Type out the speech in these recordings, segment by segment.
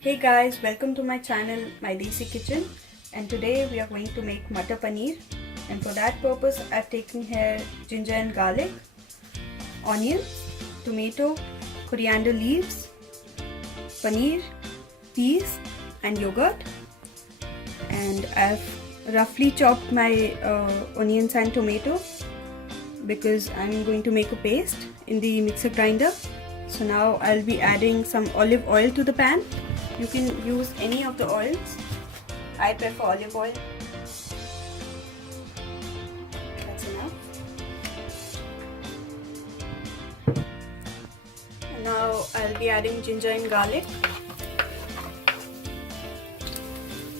Hey guys, welcome to my channel, My Desi Kitchen, and today we are going to make Matar Paneer, and for that purpose I've taken here ginger and garlic, onions, tomato, coriander leaves, paneer, peas and yogurt, and I've roughly chopped my onions and tomato because I'm going to make a paste in the mixer grinder. So now I'll be adding some olive oil to the pan. You can use any of the oils. I prefer olive oil. That's enough. And now I'll be adding ginger and garlic.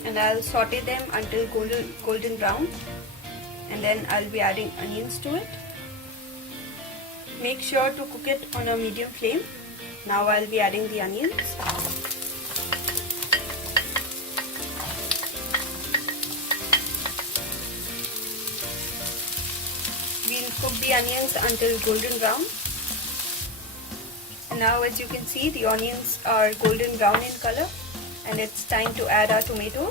And I'll saute them until golden brown. And then I'll be adding onions to it. Make sure to cook it on a medium flame. Now I'll be adding the onions. We'll cook the onions until golden brown. And now as you can see, the onions are golden brown in color, and it's time to add our tomatoes.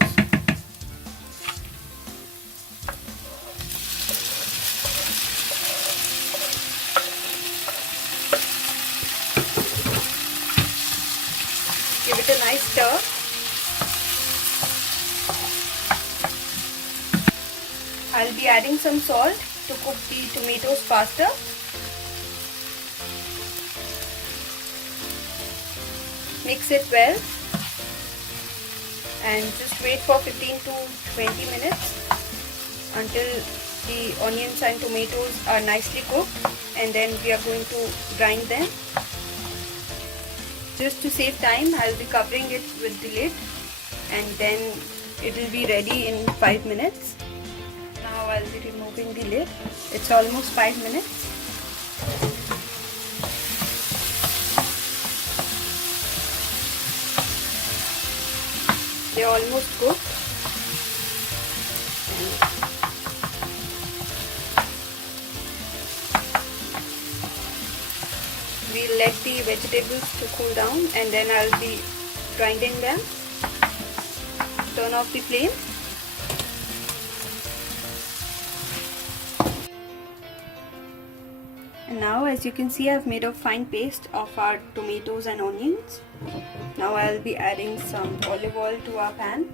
Give it a nice stir. I'll be adding some salt to cook the tomatoes faster. Mix it well and just wait for 15 to 20 minutes until the onions and tomatoes are nicely cooked, and then we are going to grind them. Just to save time, I'll be covering it with the lid and then it will be ready in 5 minutes. Now I'll be removing the lid. It's almost 5 minutes. They're almost cooked. We'll let the vegetables to cool down and then I'll be grinding them. Turn off the flame. And now as you can see, I've made a fine paste of our tomatoes and onions. Now I'll be adding some olive oil to our pan.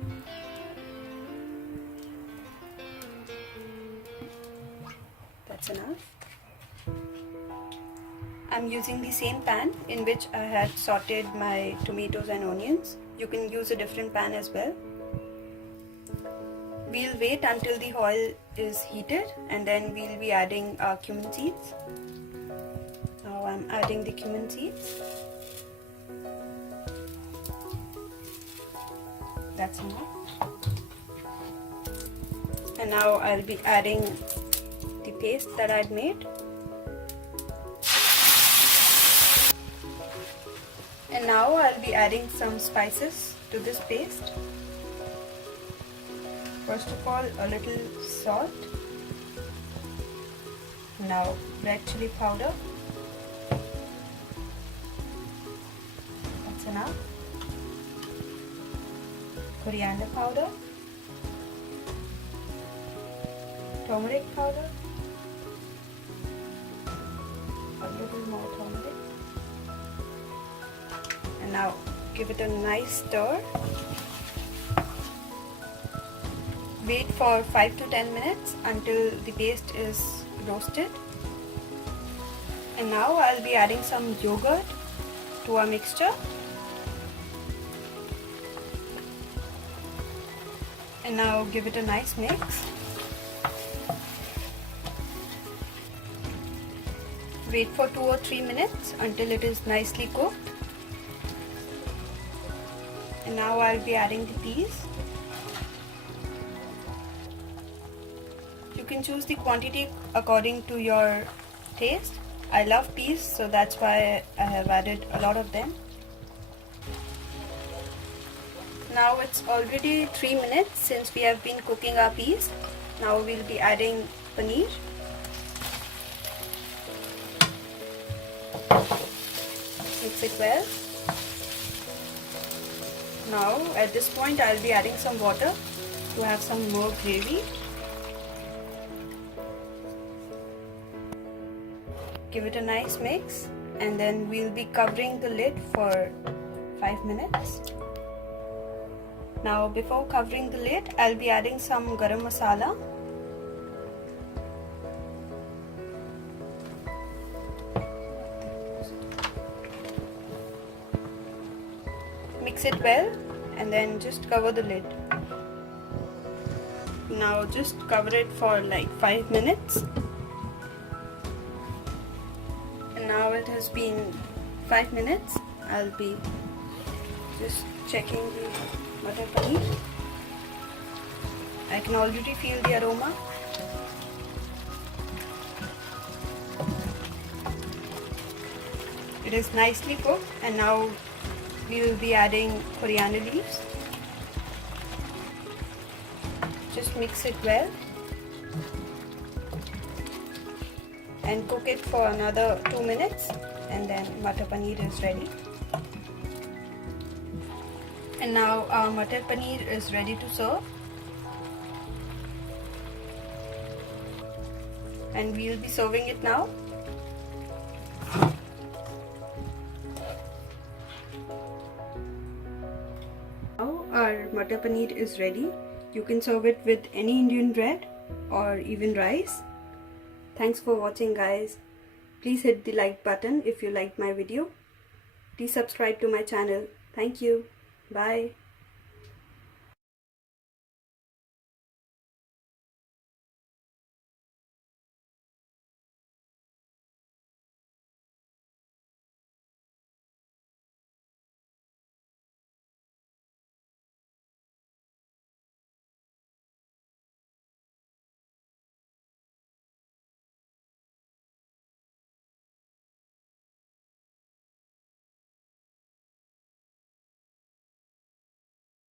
That's enough. I'm using the same pan in which I had sauteed my tomatoes and onions. You can use a different pan as well. We'll wait until the oil is heated and then we'll be adding our cumin seeds. Now I'm adding the cumin seeds. That's enough. And now I'll be adding the paste that I'd made. And now I'll be adding some spices to this paste. First of all, a little salt. Now red chili powder. That's enough. Coriander powder. Turmeric powder. A little more turmeric. And now give it a nice stir. Wait for 5 to 10 minutes until the paste is roasted. And now I'll be adding some yogurt to our mixture. And now give it a nice mix. Wait for 2 or 3 minutes until it is nicely cooked. And now I'll be adding the peas. You can choose the quantity according to your taste. I love peas, so that's why I have added a lot of them. Now it's already 3 minutes since we have been cooking our peas. Now we'll be adding paneer. Mix it well. Now at this point I'll be adding some water to have some more gravy. Give it a nice mix and then we'll be covering the lid for 5 minutes. Now before covering the lid, I'll be adding some garam masala. Mix it well and then just cover the lid. Now just cover it for like 5 minutes. And now it has been 5 minutes. I'll be just checking the Matar Paneer. I can already feel the aroma. It is nicely cooked, and now we will be adding coriander leaves. Just mix it well and cook it for another 2 minutes, and then Matar Paneer is ready. And now our Matar Paneer is ready to serve. And we will be serving it now. Now our Matar Paneer is ready. You can serve it with any Indian bread or even rice. Thanks for watching, guys. Please hit the like button if you liked my video. Please subscribe to my channel. Thank you. Bye.